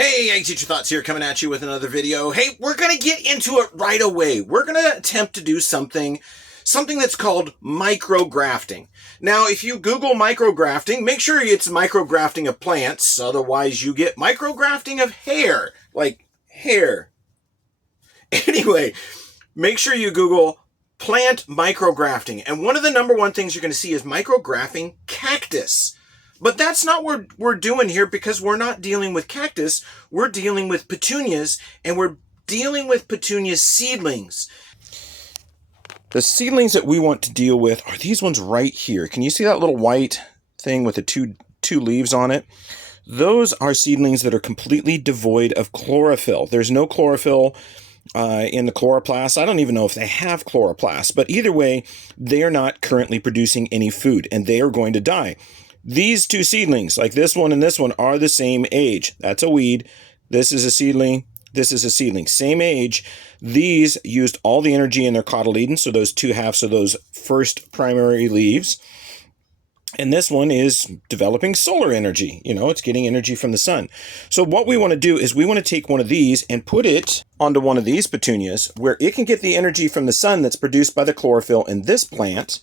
Hey, Ag Teacher Thoughts here, coming at you with another video. Hey, we're going to get into it right away. We're going to attempt to do something that's called micrografting. Now, if you Google micrografting, make sure it's micrografting of plants. Otherwise, you get micrografting of hair, like hair. Anyway, make sure you Google plant micrografting. And one of the number one things you're going to see is micrografting cactus. But that's not what we're doing here, because we're not dealing with cactus. We're dealing with petunias, and we're dealing with petunia seedlings. The seedlings that we want to deal with are these ones right here. Can you see that little white thing with the two leaves on it? Those are seedlings that are completely devoid of chlorophyll. There's no chlorophyll in the chloroplasts. I don't even know if they have chloroplasts, but either way, they are not currently producing any food, and they are going to die. These two seedlings, like this one and this one, are the same age. That's a weed. This is a seedling. This is a seedling. Same age. These used all the energy in their cotyledon, so those two halves of those first primary leaves. And this one is developing solar energy. You know, it's getting energy from the sun. So what we want to do is we want to take one of these and put it onto one of these petunias where it can get the energy from the sun that's produced by the chlorophyll in this plant,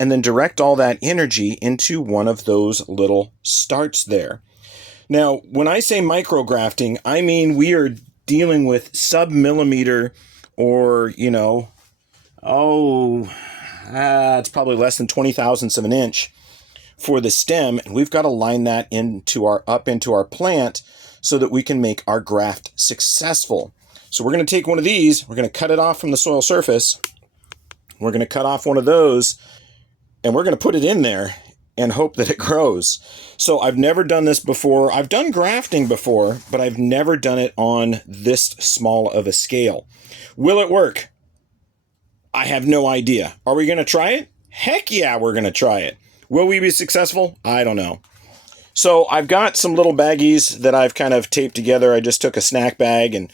and then direct all that energy into one of those little starts there. Now, when I say micrografting, I mean we are dealing with sub-millimeter, or, you know, it's probably less than 20 thousandths of an inch for the stem, and we've got to line that up into our plant so that we can make our graft successful. So we're going to take one of these, we're going to cut it off from the soil surface, we're going to cut off one of those, and we're going to put it in there and hope that it grows. So I've never done this before. I've done grafting before, but I've never done it on this small of a scale. Will it work? I have no idea. Are we going to try it? Heck yeah, we're going to try it. Will we be successful? I don't know. So I've got some little baggies that I've kind of taped together. I just took a snack bag and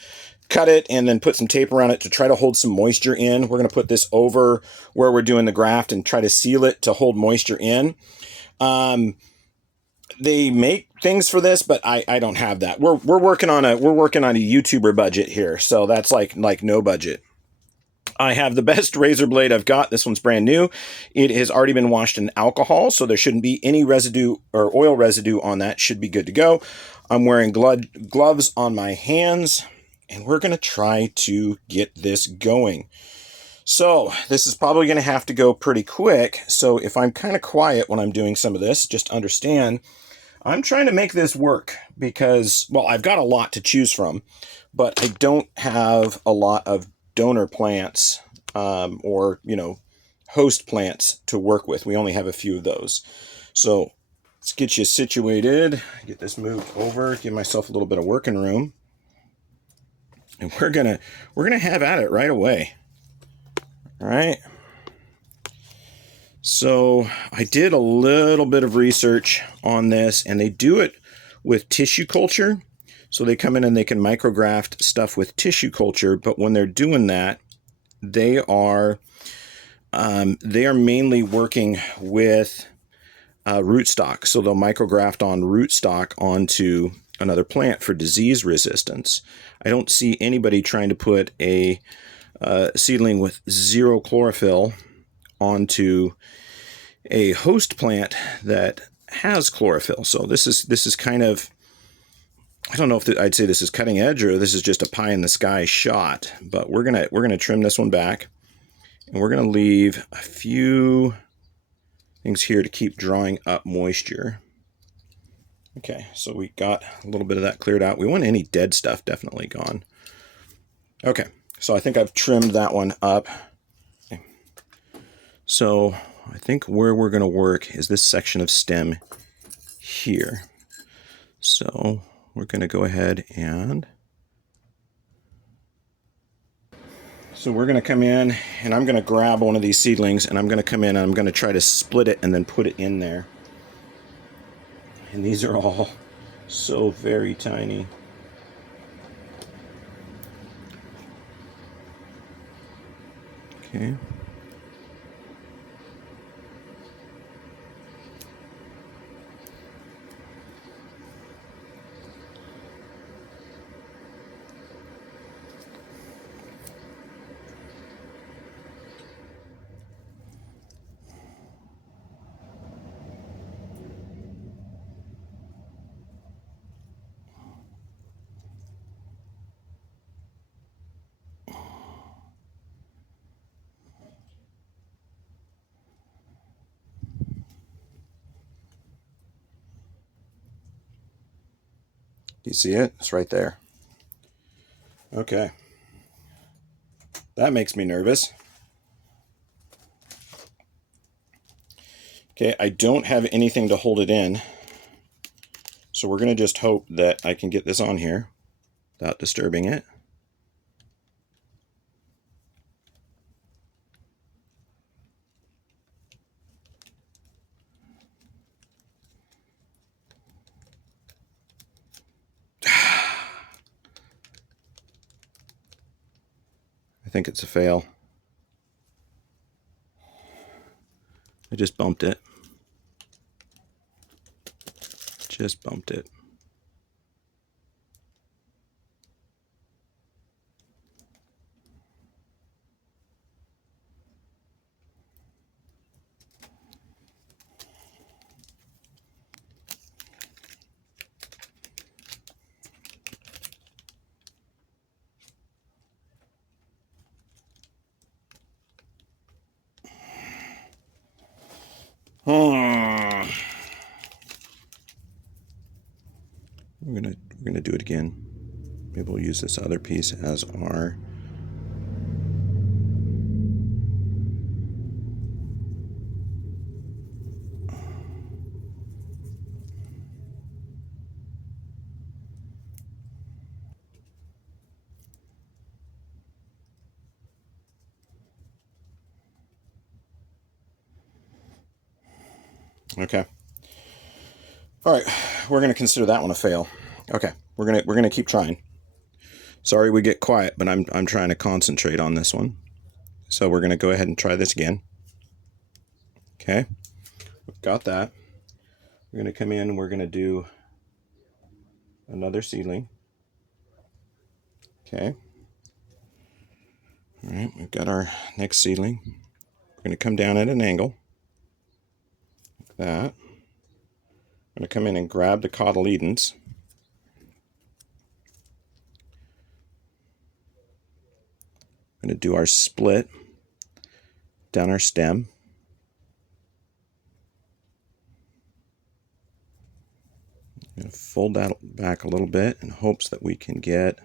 cut it and then put some tape around it to try to hold some moisture in. We're going to put this over where we're doing the graft and try to seal it to hold moisture in. They make things for this, but I don't have that. We're working on a YouTuber budget here, so that's like no budget. I have the best razor blade I've got. This one's brand new. It has already been washed in alcohol, so there shouldn't be any residue or oil residue on that. Should be good to go. I'm wearing gloves on my hands, and we're going to try to get this going. So this is probably going to have to go pretty quick. So if I'm kind of quiet when I'm doing some of this, just understand I'm trying to make this work because, well, I've got a lot to choose from, but I don't have a lot of donor plants or, you know, host plants to work with. We only have a few of those. So let's get you situated, get this moved over, give myself a little bit of working room. And we're gonna have at it right away. All right. So I did a little bit of research on this, and they do it with tissue culture. So they come in and they can micrograft stuff with tissue culture, but when they're doing that, they are mainly working with rootstock. So they'll micrograft on rootstock onto another plant for disease resistance. I don't see anybody trying to put a seedling with zero chlorophyll onto a host plant that has chlorophyll. So this is kind of, I don't know if I'd say this is cutting edge or this is just a pie in the sky shot, but we're gonna trim this one back, and we're gonna leave a few things here to keep drawing up moisture. Okay, so we got a little bit of that cleared out. We want any dead stuff definitely gone. Okay, so I think I've trimmed that one up. Okay. So I think where we're going to work is this section of stem here. So we're going to go ahead and... So we're going to come in, and I'm going to grab one of these seedlings, and I'm going to come in and I'm going to try to split it and then put it in there. And these are all so very tiny. Okay. Do you see it? It's right there. Okay. That makes me nervous. Okay, I don't have anything to hold it in. So we're going to just hope that I can get this on here without disturbing it. I think it's a fail. I just bumped it. Just bumped it. We're gonna do it again. Maybe we'll use this other piece as our okay. All right, we're gonna consider that one a fail. Okay, we're gonna keep trying. Sorry we get quiet, but I'm trying to concentrate on this one. So we're gonna go ahead and try this again. Okay, we've got that. We're gonna come in and we're gonna do another seedling. Okay. All right, we've got our next seedling. We're gonna come down at an angle, like that. I'm gonna come in and grab the cotyledons. I'm going to do our split down our stem. I'm going to fold that back a little bit in hopes that we can get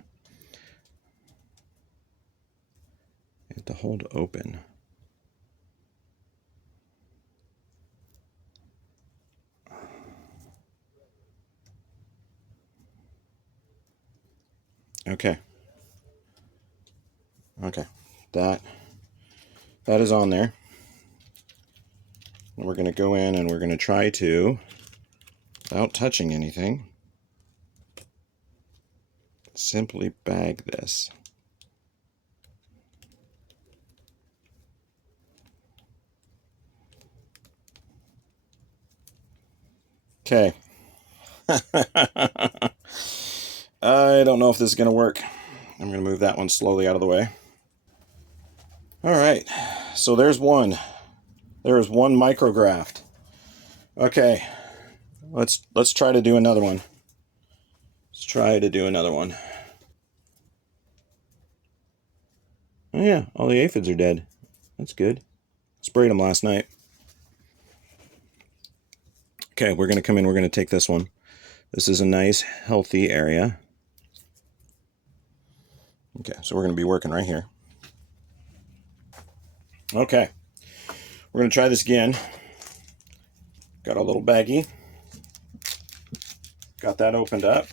it to hold open. Okay. Okay. That is on there. And we're going to go in and we're going to try to, without touching anything, simply bag this. Okay. I don't know if this is going to work. I'm going to move that one slowly out of the way. All right. So there's one. There is one micrograft. Okay. Let's try to do another one. Let's try to do another one. Oh yeah, all the aphids are dead. That's good. Sprayed them last night. Okay, we're going to come in. We're going to take this one. This is a nice, healthy area. Okay, so we're going to be working right here. Okay, we're going to try this again. Got a little baggie. Got that opened up.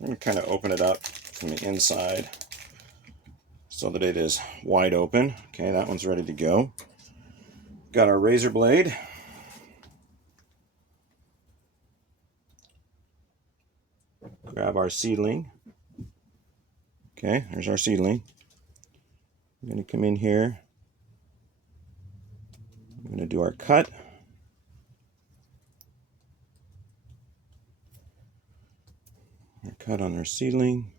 I'm going to kind of open it up from the inside so that it is wide open. Okay, that one's ready to go. Got our razor blade. Grab our seedling. Okay, there's our seedling. I'm going to come in here. I'm going to do our cut. Our cut on our seedling.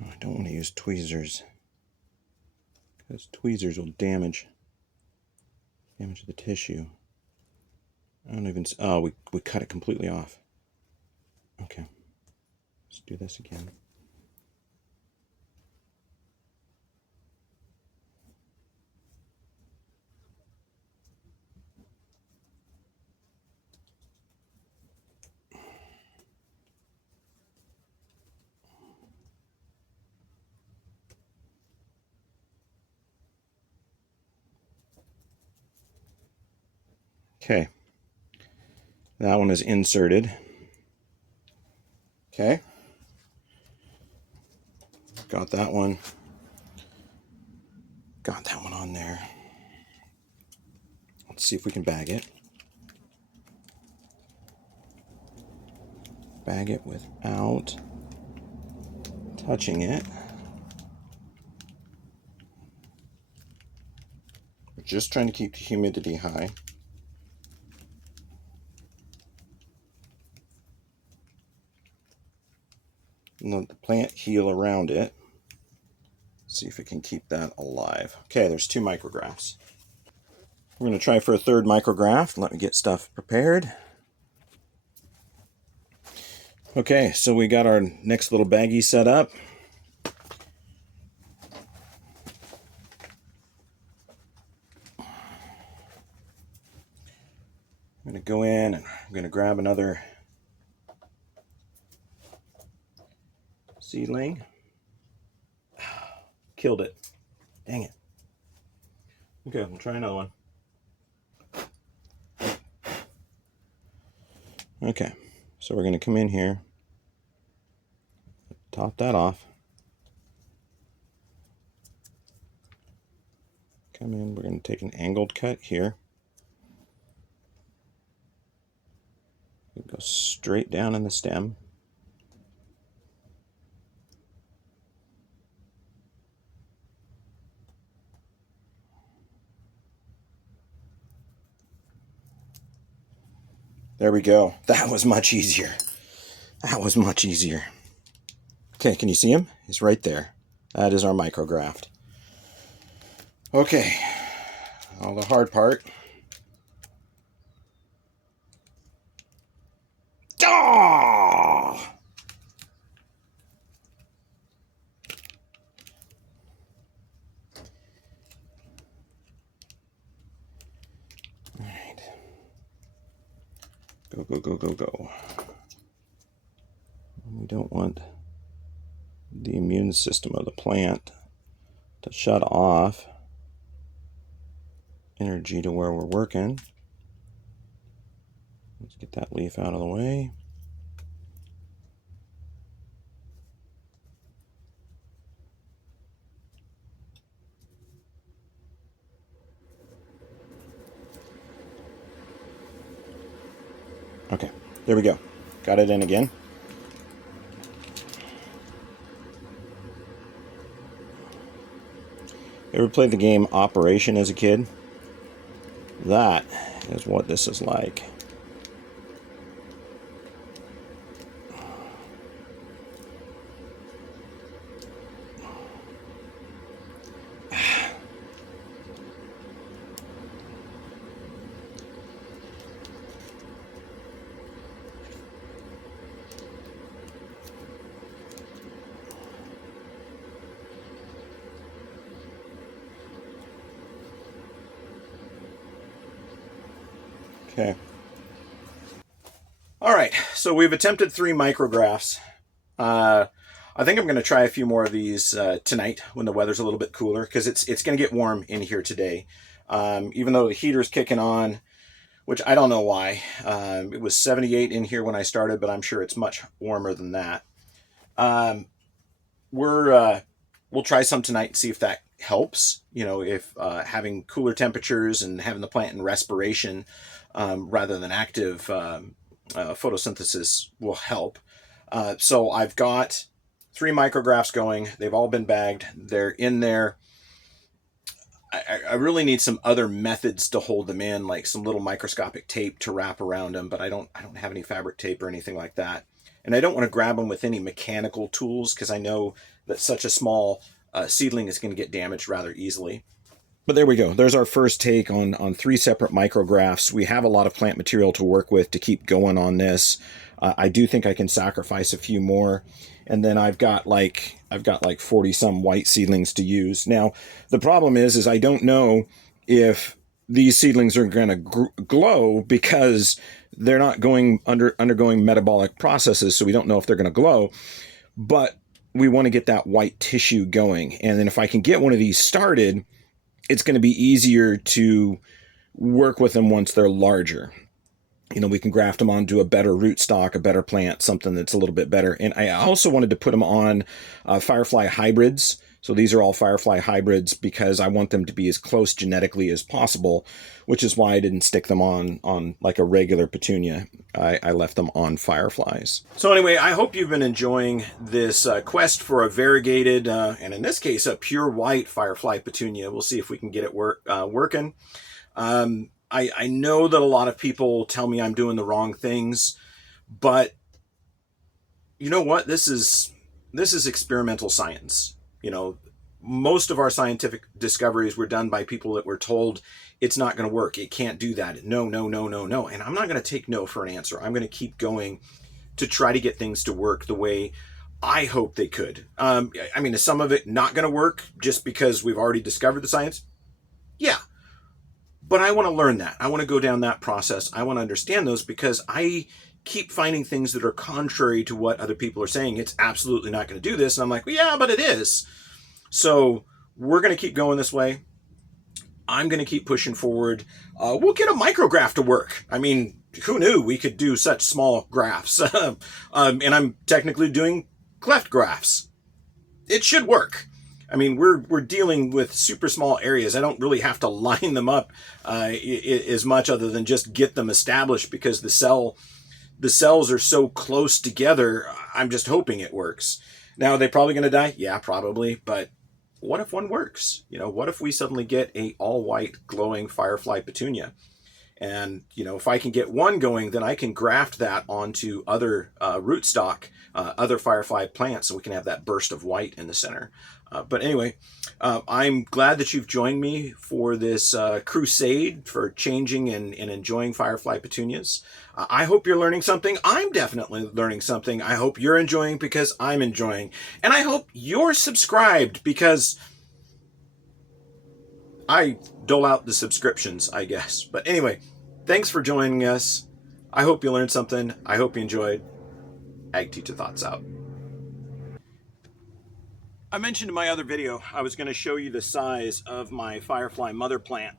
Oh, I don't want to use tweezers, because tweezers will damage the tissue. I don't even, oh, we cut it completely off. Okay, let's do this again. Okay, that one is inserted. Okay, got that one. Got that one on there. Let's see if we can bag it. Bag it without touching it. We're just trying to keep the humidity high. And let the plant heal around it. See if it can keep that alive. Okay, there's 2 micrografts. We're going to try for a 3rd micrograft. Let me get stuff prepared. Okay, so we got our next little baggie set up. I'm going to go in and I'm going to grab another seedling. Killed it. Dang it. Okay, we'll try another one. Okay, so we're going to come in here, top that off. Come in, we're going to take an angled cut here. Go straight down in the stem. There we go. That was much easier. That was much easier. Okay, can you see him? He's right there. That is our micrograft. Okay, all the hard part. Oh! All right. Go, go, go, go, go. We don't want the immune system of the plant to shut off energy to where we're working. Let's get that leaf out of the way. Okay, there we go. Got it in again. Ever played the game Operation as a kid? That is what this is like. Okay. All right, so we've attempted 3 micrographs. I think I'm going to try a few more of these tonight when the weather's a little bit cooler, because it's going to get warm in here today. Even though the heater's kicking on, which I don't know why. It was 78 in here when I started, but I'm sure it's much warmer than that. We'll try some tonight and see if that helps. You know, if having cooler temperatures and having the plant in respiration rather than active photosynthesis will help. So I've got 3 micrographs going. They've all been bagged. They're in there. I really need some other methods to hold them in, like some little microscopic tape to wrap around them, but I don't have any fabric tape or anything like that. And I don't want to grab them with any mechanical tools, because I know that such a small seedling is going to get damaged rather easily. But there we go. There's our first take on 3 separate micrografts. We have a lot of plant material to work with to keep going on this. I do think I can sacrifice a few more. And then I've got like 40 some white seedlings to use. Now, the problem is I don't know if these seedlings are going to glow because they're not undergoing metabolic processes. So we don't know if they're going to glow, but we want to get that white tissue going. And then if I can get one of these started, it's going to be easier to work with them once they're larger. You know, we can graft them onto a better rootstock, a better plant, something that's a little bit better. And I also wanted to put them on Firefly hybrids. So these are all Firefly hybrids because I want them to be as close genetically as possible, which is why I didn't stick them on like a regular petunia. I left them on Fireflies. So anyway, I hope you've been enjoying this quest for a variegated, and in this case, a pure white Firefly petunia. We'll see if we can get it working. I know that a lot of people tell me I'm doing the wrong things, but you know what? This is experimental science. You know, most of our scientific discoveries were done by people that were told it's not going to work. It can't do that. No, no, no, no, no. And I'm not going to take no for an answer. I'm going to keep going to try to get things to work the way I hope they could. I mean, is some of it not going to work just because we've already discovered the science? Yeah. But I want to learn that. I want to go down that process. I want to understand those because I keep finding things that are contrary to what other people are saying. It's absolutely not going to do this. And I'm like, well, yeah, but it is. So we're going to keep going this way. I'm going to keep pushing forward. We'll get a micrograft to work. I mean, who knew we could do such small grafts? And I'm technically doing cleft grafts. It should work. I mean, we're dealing with super small areas. I don't really have to line them up as much other than just get them established because the cells are so close together. I'm just hoping it works. Now, are they probably going to die? Yeah, probably. But what if one works? You know, what if we suddenly get a all-white glowing Firefly petunia? And, you know, if I can get one going, then I can graft that onto other rootstock, other Firefly plants, so we can have that burst of white in the center. But anyway, I'm glad that you've joined me for this crusade for changing and enjoying Firefly petunias. I hope you're learning something. I'm definitely learning something. I hope you're enjoying because I'm enjoying. And I hope you're subscribed because I dole out the subscriptions, I guess. But anyway, thanks for joining us. I hope you learned something. I hope you enjoyed. Ag Teacher Thoughts out. I mentioned in my other video, I was going to show you the size of my Firefly mother plant.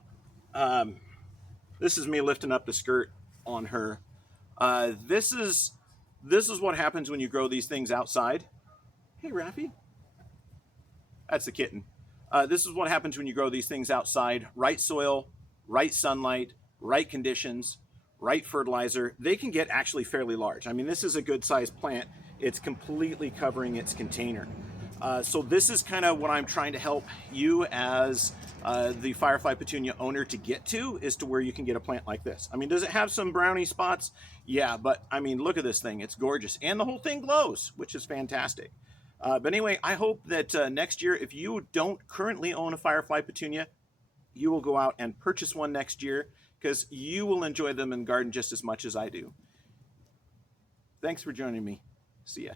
This is me lifting up the skirt on her. This is what happens when you grow these things outside. Hey, Raffy. That's the kitten. This is what happens when you grow these things outside. Right soil, right sunlight, right conditions, right fertilizer. They can get actually fairly large. I mean, this is a good sized plant. It's completely covering its container. So this is kind of what I'm trying to help you as the Firefly petunia owner to get to, is to where you can get a plant like this. I mean, does it have some brownie spots? Yeah, but I mean, look at this thing. It's gorgeous. And the whole thing glows, which is fantastic. But anyway, I hope that next year, if you don't currently own a Firefly petunia, you will go out and purchase one next year because you will enjoy them in the garden just as much as I do. Thanks for joining me. See ya.